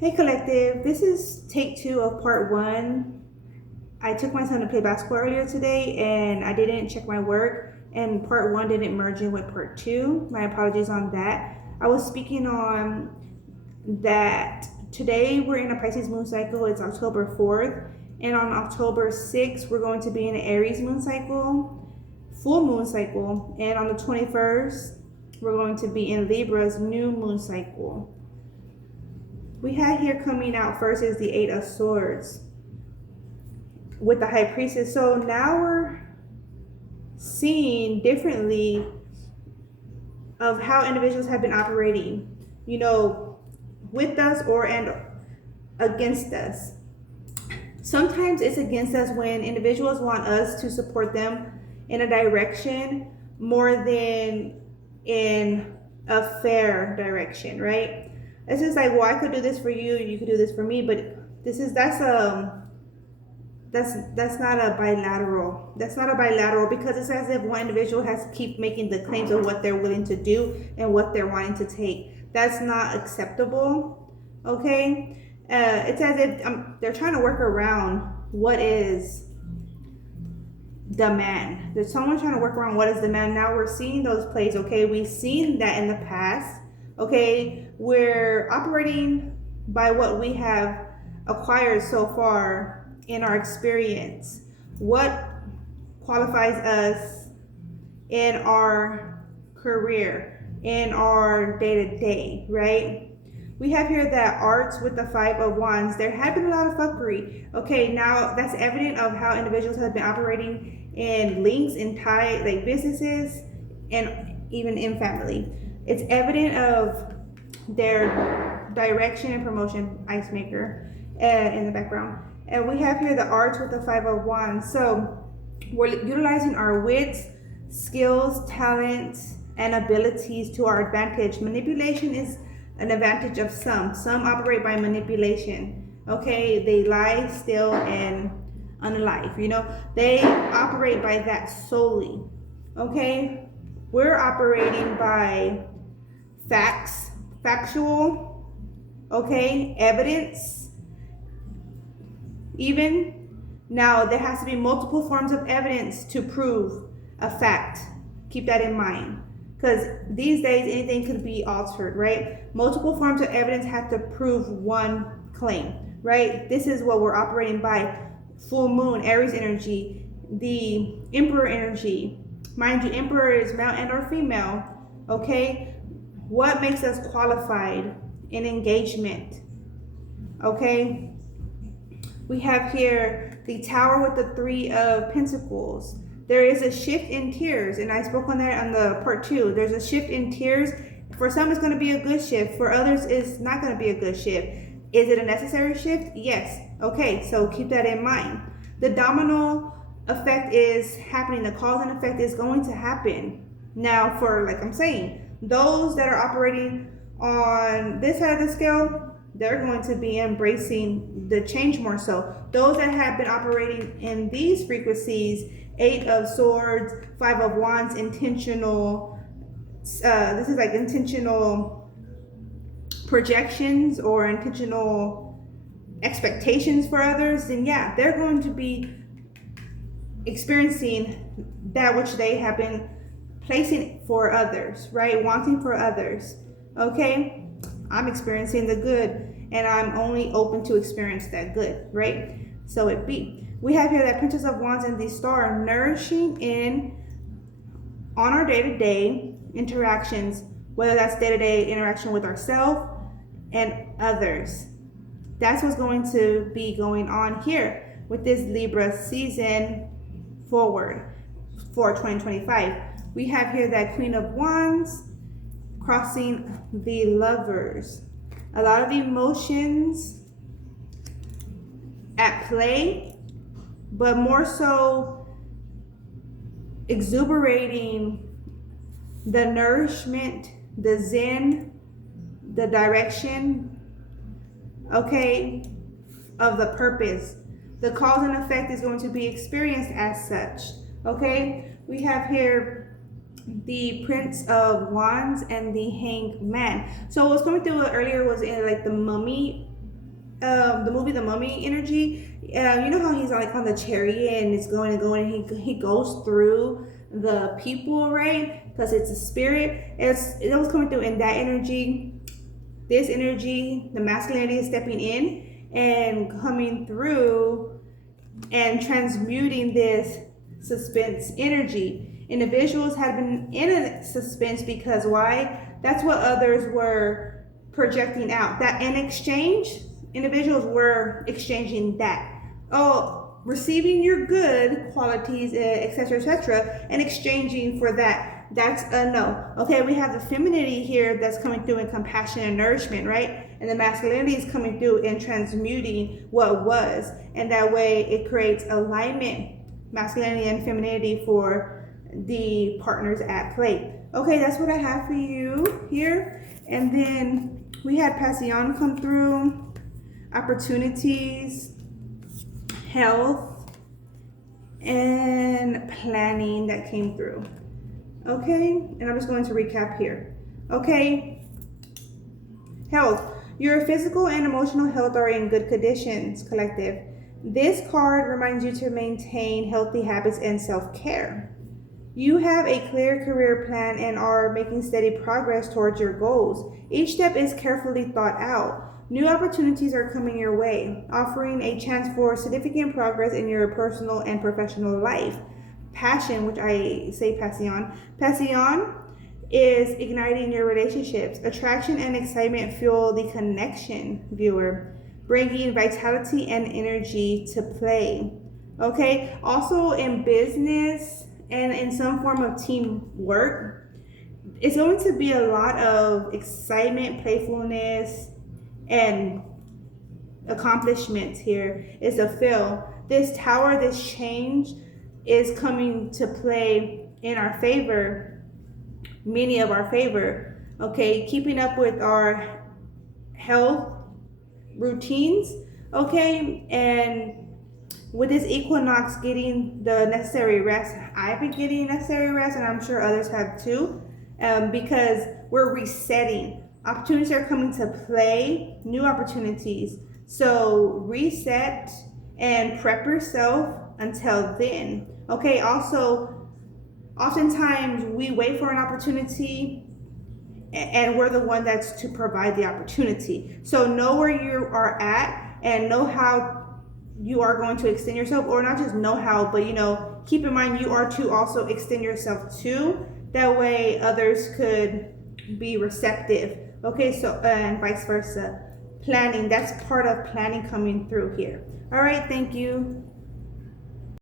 Hey collective, this is take 2 of part 1. I took my son to play basketball earlier today and I didn't check my work, and part 1 didn't merge in with part 2. My apologies on that. I was speaking on that today we're in a Pisces moon cycle. It's October 4th, and on October 6th we're going to be in an Aries moon cycle, full moon cycle, and on the 21st we're going to be in Libra's new moon cycle. We had here coming out first is the Eight of Swords with the High Priestess. So now we're seeing differently of how individuals have been operating, with us or and against us. Sometimes it's against us when individuals want us to support them in a direction more than in a fair direction, right? It's just like, well, I could do this for you, you could do this for me, but that's not a bilateral. That's not a bilateral, because it's as if one individual has to keep making the claims of what they're willing to do and what they're wanting to take. That's not acceptable. Okay, it's as if they're trying to work around what is demand. There's someone trying to work around what is demand. Now we're seeing those plays. Okay, we've seen that in the past. Okay, we're operating by what we have acquired so far in our experience. What qualifies us in our career, in our day-to-day, right? We have here that arts with the Five of Wands. There had been a lot of fuckery. Okay, now that's evident of how individuals have been operating in links, in tie, like businesses, and even in family. It's evident of their direction and promotion, ice maker, in the background. And we have here the arts with the Five of Wands. So we're utilizing our wits, skills, talents, and abilities to our advantage. Manipulation is an advantage of some. Some operate by manipulation. Okay, they lie, steal, and unalive. They operate by that solely. Okay, we're operating by facts, factual, okay, evidence. Even now, there has to be multiple forms of evidence to prove a fact. Keep that in mind, because these days anything could be altered, right? Multiple forms of evidence have to prove one claim, right? This is what we're operating by. Full moon, Aries energy, the Emperor energy. Mind you, Emperor is male and or female, okay? What makes us qualified in engagement? Okay, we have here the Tower with the Three of Pentacles. There is a shift in tiers, and I spoke on that on the part 2. There's a shift in tiers. For some, it's going to be a good shift. For others, it's not going to be a good shift. Is it a necessary shift? Yes. Okay, so keep that in mind. The domino effect is happening. The cause and effect is going to happen. Now, for, like I'm saying, those that are operating on this side of the scale, they're going to be embracing the change more so. Those that have been operating in these frequencies, Eight of Swords, Five of Wands, intentional, this is like intentional projections or intentional expectations for others, then yeah, they're going to be experiencing that which they have been placing for others, right? Wanting for others. Okay, I'm experiencing the good, and I'm only open to experience that good, right? So it be. We have here that Princess of Wands and the Star, nourishing in on our day-to-day interactions, whether that's day-to-day interaction with ourselves and others. That's what's going to be going on here with this Libra season forward for 2025. We have here that Queen of Wands crossing the Lovers. A lot of emotions at play, but more so exuberating the nourishment, the zen, the direction, okay, of the purpose. The cause and effect is going to be experienced as such, okay? We have here the Prince of Wands and the Hanged Man. So what's coming through earlier was in like the mummy the movie The Mummy energy. You know how he's like on the chariot and it's going and going, and he goes through the people, right? Because it's a spirit. It was coming through in that energy. This energy, the masculinity is stepping in and coming through and transmuting this suspense energy. Individuals have been in a suspense because why? That's what others were projecting out. That in exchange, individuals were exchanging that. Oh, receiving your good qualities, etc., etc., and exchanging for that. That's a no. Okay, we have the femininity here that's coming through in compassion and nourishment, right? And the masculinity is coming through in transmuting what was. And that way it creates alignment, masculinity and femininity for the partners at play. Okay, that's what I have for you here. And then we had Passion come through, opportunities, health, and planning that came through. Okay, and I'm just going to recap here. Okay, health. Your physical and emotional health are in good conditions, collective. This card reminds you to maintain healthy habits and self-care. You have a clear career plan and are making steady progress towards your goals. Each step is carefully thought out. New opportunities are coming your way, offering a chance for significant progress in your personal and professional life. Passion, which I say passion. Passion is igniting your relationships. Attraction and excitement fuel the connection, viewer, bringing vitality and energy to play. Okay, also in business and in some form of teamwork, it's going to be a lot of excitement, playfulness, and accomplishments here. Is a fill. This tower, this change is coming to play in our favor, many of our favor. Okay, keeping up with our health routines. Okay, and with this equinox, getting the necessary rest. I've been getting necessary rest, and I'm sure others have too, because we're resetting. Opportunities are coming to play, new opportunities. So reset and prep yourself until then. Okay, also, oftentimes we wait for an opportunity and we're the one that's to provide the opportunity. So know where you are at and know how you are going to extend yourself, or not just know how, but keep in mind you are to also extend yourself too. That way others could be receptive. Okay, so and vice versa. Planning, that's part of planning coming through here. All right, thank you.